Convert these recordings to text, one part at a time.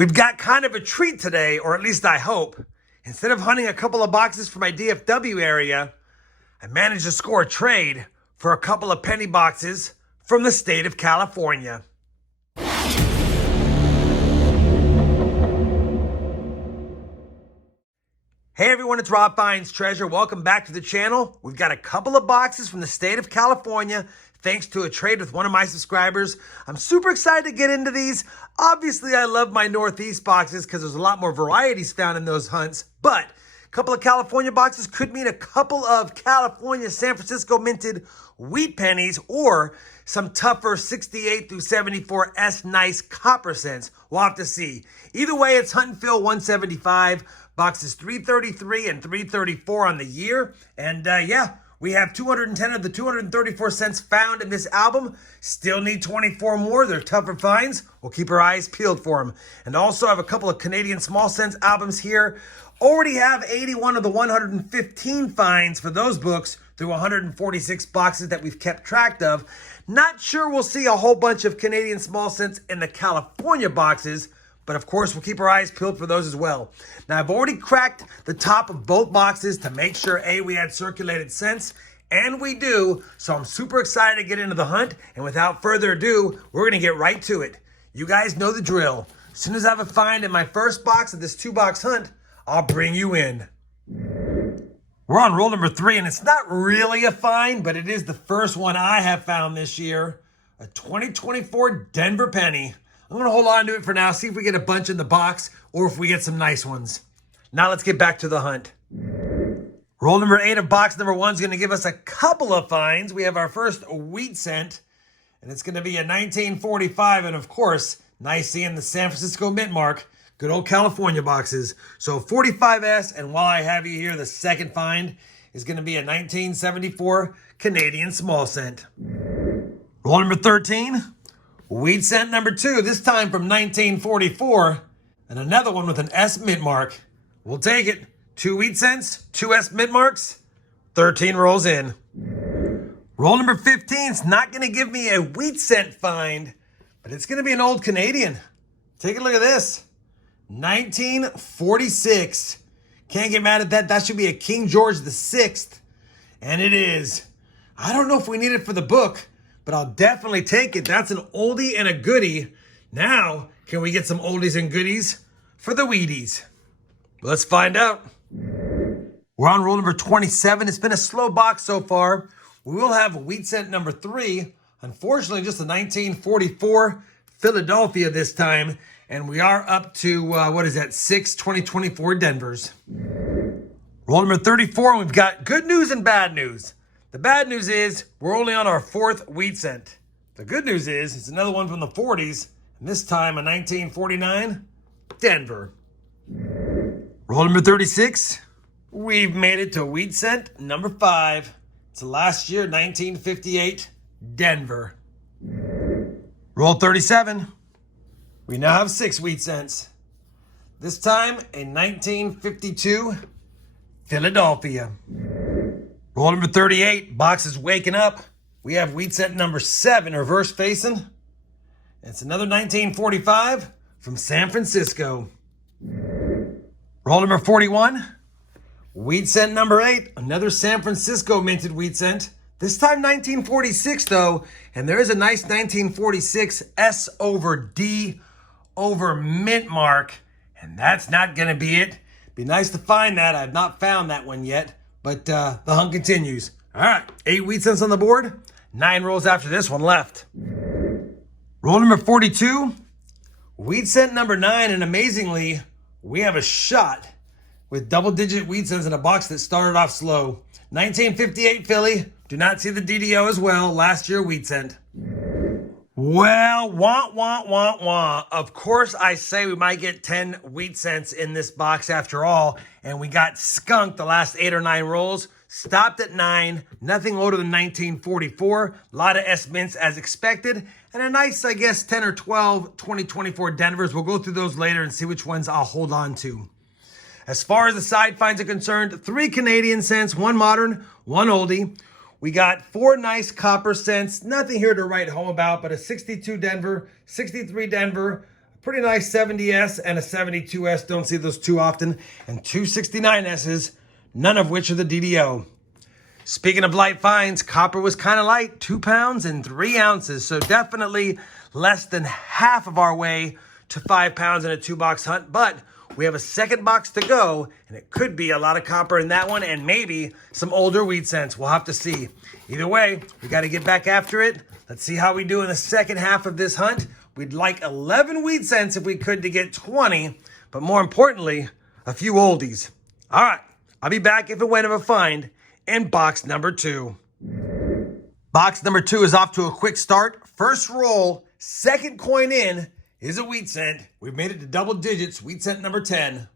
We've got kind of a treat today, or at least I hope. Instead of hunting a couple of boxes for my DFW area, I managed to score a trade for a couple of penny boxes from the state of California. Hey everyone, it's RobFindsTreasure. Welcome back to the channel. We've got a couple of boxes from the state of California thanks to a trade with one of my subscribers. I'm super excited to get into these. Obviously, I love my Northeast boxes because there's a lot more varieties found in those hunts, but a couple of California boxes could mean a couple of California San Francisco minted wheat pennies or some tougher 68 through 74 S nice copper cents. We'll have to see. Either way, it's Hunt and Fill 175, boxes 333 and 334 on the year. And yeah, we have 210 of the 234 cents found in this album. Still need 24 more. They're tougher finds. We'll keep our eyes peeled for them. And also have a couple of Canadian small cents albums here. Already have 81 of the 115 finds for those books through 146 boxes that we've kept track of. Not sure we'll see a whole bunch of Canadian small cents in the California boxes, but of course, we'll keep our eyes peeled for those as well. Now, I've already cracked the top of both boxes to make sure, A, we had circulated cents, and we do. So I'm super excited to get into the hunt. And without further ado, we're going to get right to it. You guys know the drill. As soon as I have a find in my first box of this 2-box hunt, I'll bring you in. We're on roll number 3, and it's not really a find, but it is the first one I have found this year. A 2024 Denver penny. I'm going to hold on to it for now, see if we get a bunch in the box or if we get some nice ones. Now let's get back to the hunt. Roll number 8 of box number 1 is going to give us a couple of finds. We have our first wheat cent, and it's going to be a 1945. And of course, nice seeing the San Francisco mint mark. Good old California boxes. So 45S, and while I have you here, the second find is going to be a 1974 Canadian small cent. Roll number 13. Wheat cent number 2, this time from 1944, and another one with an S mint mark. We'll take it. 2 wheat cents, 2 S mint marks, 13 rolls in. Roll number 15 is not going to give me a wheat cent find, but it's going to be an old Canadian. Take a look at this. 1946. Can't get mad at that. That should be a King George VI, and it is. I don't know if we need it for the book, but I'll definitely take it. That's an oldie and a goodie. Now, can we get some oldies and goodies for the Wheaties? Let's find out. We're on roll number 27. It's been a slow box so far. We will have wheat cent number 3. Unfortunately, just a 1944 Philadelphia this time. And we are up to, 6 2024 Denvers. Roll number 34, and we've got good news and bad news. The bad news is we're only on our 4th wheat cent. The good news is it's another one from the 40s, and this time a 1949 Denver. Roll number 36. We've made it to wheat cent number 5. It's last year, 1958 Denver. Roll 37. We now have 6 wheat cents. This time a 1952 Philadelphia. Roll number 38, box is waking up. We have wheat cent number 7, reverse facing. It's another 1945 from San Francisco. Roll number 41, wheat cent number 8, another San Francisco minted wheat cent. This time 1946 though, and there is a nice 1946 S over D over mint mark, and that's not gonna be it. Be nice to find that. I've not found that one yet. But the hunt continues. All right, 8 wheat cents on the board. 9 rolls after this one left. Roll number 42. Wheat cent number 9. And amazingly, we have a shot with double-digit wheat cents in a box that started off slow. 1958 Philly. Do not see the DDO as well. Last year wheat cent. Well, wah. Of course, I say we might get 10 wheat cents in this box after all. And we got skunked the last 8 or 9 rolls. Stopped at 9. Nothing older than 1944. A lot of S mints as expected. And a nice, 10 or 12 2024 Denvers. We'll go through those later and see which ones I'll hold on to. As far as the side finds are concerned, 3 Canadian cents, 1 modern, 1 oldie. We got 4 nice copper cents. Nothing here to write home about, but a 62 Denver, 63 Denver, Pretty nice 70S and a 72S. Don't see those too often. And 269Ss, none of which are the DDO. Speaking of light finds, copper was kind of light, 2 pounds and 3 ounces. So definitely less than half of our way to 5 pounds in a 2-box hunt. But we have a second box to go, and it could be a lot of copper in that one and maybe some older wheat cents. We'll have to see. Either way, we got to get back after it. Let's see how we do in the second half of this hunt. We'd like 11 wheat cents if we could to get 20, but more importantly, a few oldies. All right, I'll be back if and when of a find in box number 2. Box number 2 is off to a quick start. First roll, second coin in is a wheat cent. We've made it to double digits, wheat cent number 10.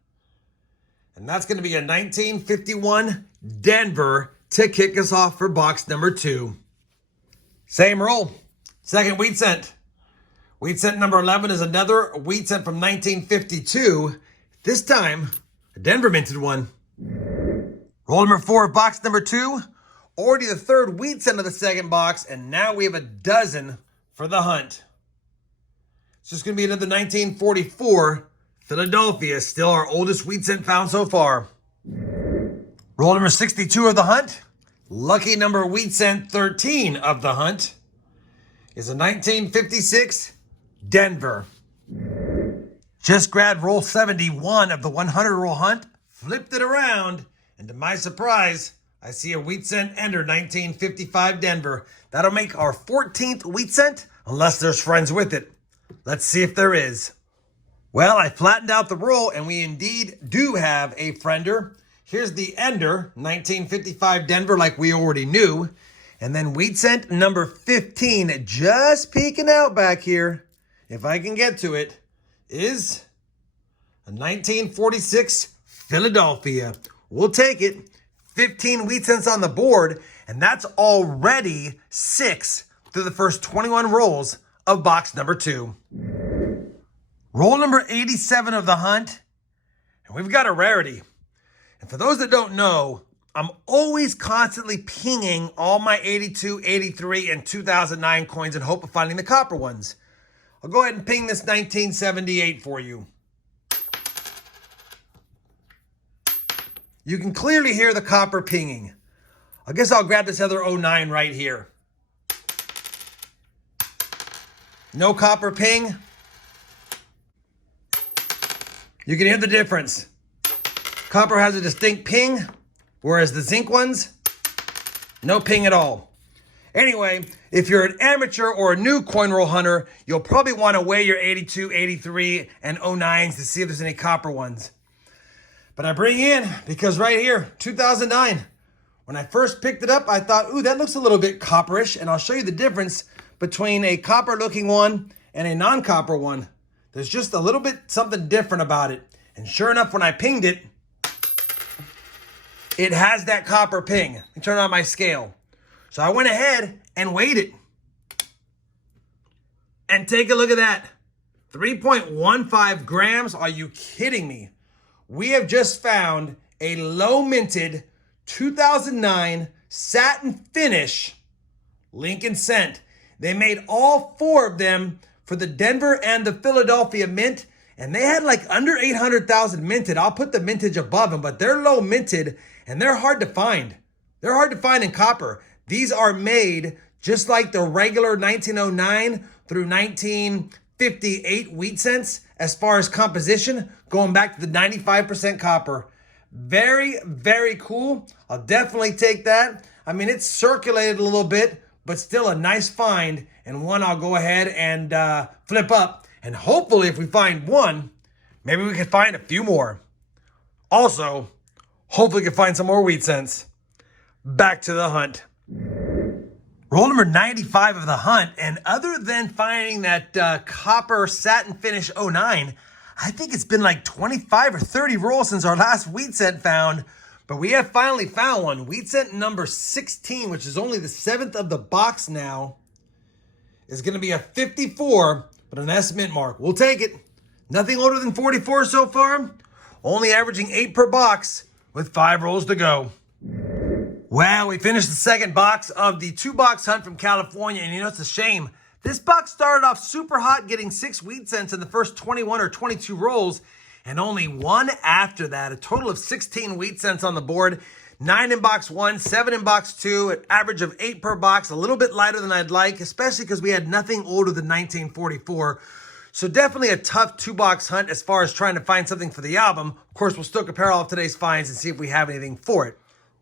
And that's going to be a 1951 Denver to kick us off for box number 2. Same roll, second wheat cent. Wheat cent number 11 is another wheat cent from 1952. This time, a Denver minted one. Roll number 4 of box number 2. Already the third wheat cent of the second box, and now we have a dozen for the hunt. It's just going to be another 1944 Philadelphia, still our oldest wheat cent found so far. Roll number 62 of the hunt. Lucky number wheat cent 13 of the hunt is a 1956 Denver. Just grabbed roll 71 of the 100 roll hunt, flipped it around, and to my surprise, I see a wheat cent enter 1955 Denver. That'll make our 14th wheat cent, unless there's friends with it. Let's see if there is. Well, I flattened out the roll, and we indeed do have a friender. Here's the ender, 1955 Denver, like we already knew. And then wheat cent number 15, just peeking out back here, if I can get to it, is a 1946 Philadelphia. We'll take it. 15 wheat cents on the board, and that's already 6 through the first 21 rolls of box number 2. Roll number 87 of the hunt, and we've got a rarity. And for those that don't know, I'm always constantly pinging all my 82, 83, and 2009 coins in hope of finding the copper ones. I'll go ahead and ping this 1978 for you. You can clearly hear the copper pinging. I guess I'll grab this other 09 right here. No copper ping. You can hear the difference. Copper has a distinct ping, whereas the zinc ones, no ping at all. Anyway, if you're an amateur or a new coin roll hunter, you'll probably want to weigh your 82, 83, and 09s to see if there's any copper ones. But I bring in, because right here, 2009, when I first picked it up, I thought, ooh, that looks a little bit copperish, and I'll show you the difference between a copper-looking one and a non-copper one. There's just a little bit something different about it. And sure enough, when I pinged it, it has that copper ping. Let me turn on my scale. So I went ahead and weighed it. And take a look at that. 3.15 grams. Are you kidding me? We have just found a low minted 2009 satin finish Lincoln cent. They made all 4 of them for the Denver and the Philadelphia mint, and they had like under 800,000 minted. I'll put the mintage above them, but they're low minted and they're hard to find. They're hard to find in copper. These are made just like the regular 1909 through 1958 wheat cents as far as composition, going back to the 95% copper. Very, very cool. I'll definitely take that. I mean, it's circulated a little bit, but still a nice find, and one I'll go ahead and flip up. And hopefully if we find one, maybe we can find a few more. Also, hopefully we can find some more wheat cents. Back to the hunt. Roll number 95 of the hunt, and other than finding that copper satin finish 09, I think it's been like 25 or 30 rolls since our last wheat cent found, but we have finally found one. Wheat cent number 16, which is only the 7th of the box now, is going to be a 54, but an S mint mark. We'll take it. Nothing older than 44 so far. Only averaging 8 per box with 5 rolls to go. Well, we finished the second box of the 2-box hunt from California, and you know, it's a shame This box started off super hot, getting 6 wheat cents in the first 21 or 22 rolls, and only 1 after that. A total of 16 wheat cents on the board. 9 in box 1, 7 in box 2, an average of 8 per box, a little bit lighter than I'd like, especially because we had nothing older than 1944. So definitely a tough 2-box hunt as far as trying to find something for the album. Of course, we'll still compare all of today's finds and see if we have anything for it.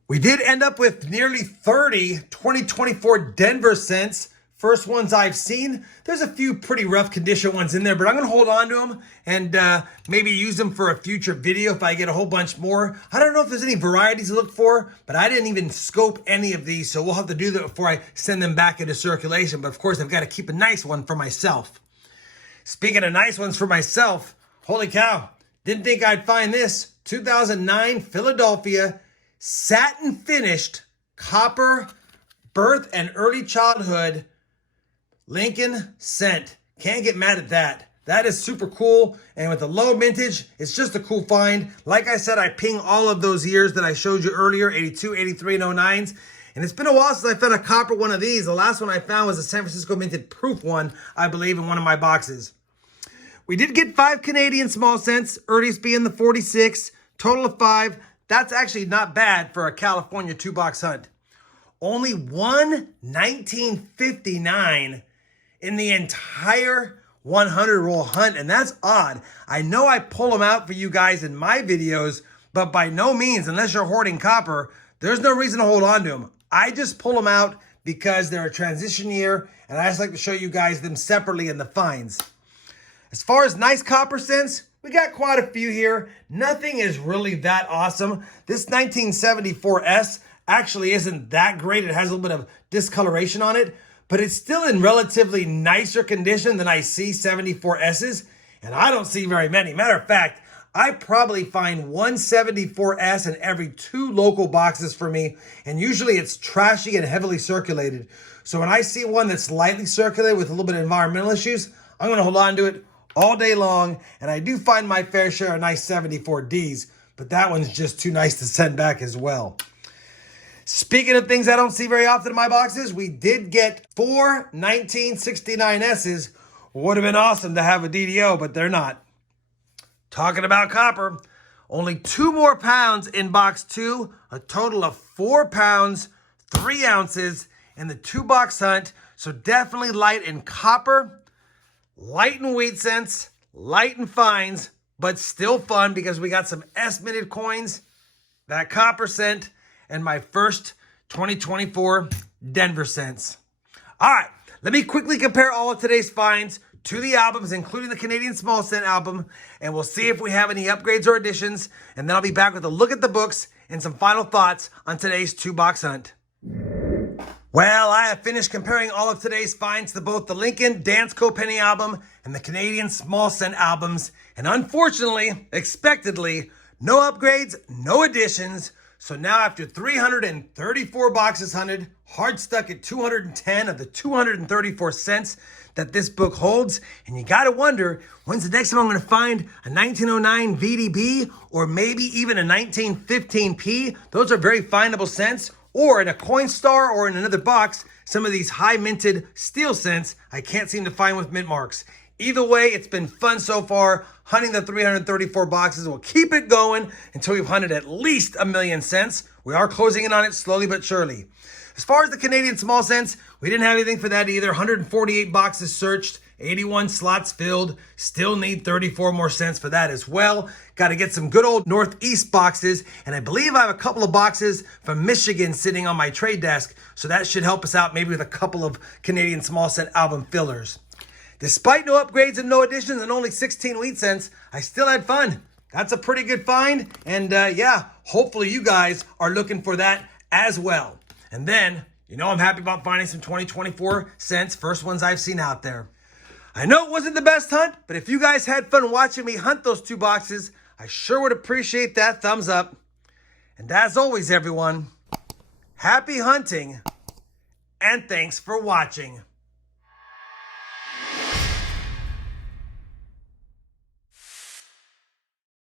We did end up with nearly 30 2024 Denver cents. First ones I've seen. There's a few pretty rough condition ones in there, but I'm going to hold on to them and maybe use them for a future video if I get a whole bunch more. I don't know if there's any varieties to look for, but I didn't even scope any of these, so we'll have to do that before I send them back into circulation. But of course, I've got to keep a nice one for myself. Speaking of nice ones for myself, holy cow, didn't think I'd find this. 2009 Philadelphia satin finished copper birth and early childhood Lincoln cent. Can't get mad at that. That is super cool. And with the low mintage, it's just a cool find. Like I said, I ping all of those years that I showed you earlier, 82, 83, and 09s. And it's been a while since I found a copper one of these. The last one I found was a San Francisco minted proof one, I believe, in one of my boxes. We did get 5 Canadian small cents, earliest being the 46, total of 5. That's actually not bad for a California 2-box hunt. Only one 1959 in the entire 100 roll hunt, and that's odd. I know I pull them out for you guys in my videos, but by no means, unless you're hoarding copper, there's no reason to hold on to them. I just pull them out because they're a transition year, and I just like to show you guys them separately in the finds. As far as nice copper cents, we got quite a few here. Nothing is really that awesome. This 1974S actually isn't that great. It has a little bit of discoloration on it, but it's still in relatively nicer condition than I see 74S's, and I don't see very many. Matter of fact, I probably find one 74S in every 2 local boxes for me, and usually it's trashy and heavily circulated. So when I see one that's lightly circulated with a little bit of environmental issues, I'm going to hold on to it all day long, and I do find my fair share of nice 74Ds, but that one's just too nice to send back as well. Speaking of things I don't see very often in my boxes, we did get 4 1969S's. Would have been awesome to have a DDO, but they're not. Talking about copper, only 2 more pounds in box 2, a total of 4 pounds, 3 ounces in the 2-box hunt. So definitely light in copper, light in wheat cents, light in fines, but still fun because we got some S-minted coins, that copper cent, and my first 2024 Denver cents. All right, let me quickly compare all of today's finds to the albums, including the Canadian Small Cent album, and we'll see if we have any upgrades or additions, and then I'll be back with a look at the books and some final thoughts on today's 2-box hunt. Well, I have finished comparing all of today's finds to both the Lincoln Dansko Penny album and the Canadian Small Cent albums, and unfortunately, expectedly, no upgrades, no additions. So now after 334 boxes hunted, hard stuck at 210 of the 234 cents that this book holds, and you gotta wonder, when's the next time I'm gonna find a 1909 VDB or maybe even a 1915P? Those are very findable cents, or in a Coinstar or in another box, some of these high minted steel cents I can't seem to find with mint marks. Either way, it's been fun so far. Hunting the 334 boxes. We'll keep it going until we've hunted at least 1,000,000 cents. We are closing in on it slowly but surely. As far as the Canadian small cents, we didn't have anything for that either. 148 boxes searched, 81 slots filled. Still need 34 more cents for that as well. Got to get some good old Northeast boxes, and I believe I have a couple of boxes from Michigan sitting on my trade desk, so that should help us out maybe with a couple of Canadian small cent album fillers. Despite no upgrades and no additions and only 16 wheat cents, I still had fun. That's a pretty good find. And yeah, hopefully you guys are looking for that as well. And then, you know I'm happy about finding some 2024 cents, first ones I've seen out there. I know it wasn't the best hunt, but if you guys had fun watching me hunt those 2 boxes, I sure would appreciate that thumbs up. And as always, everyone, happy hunting and thanks for watching.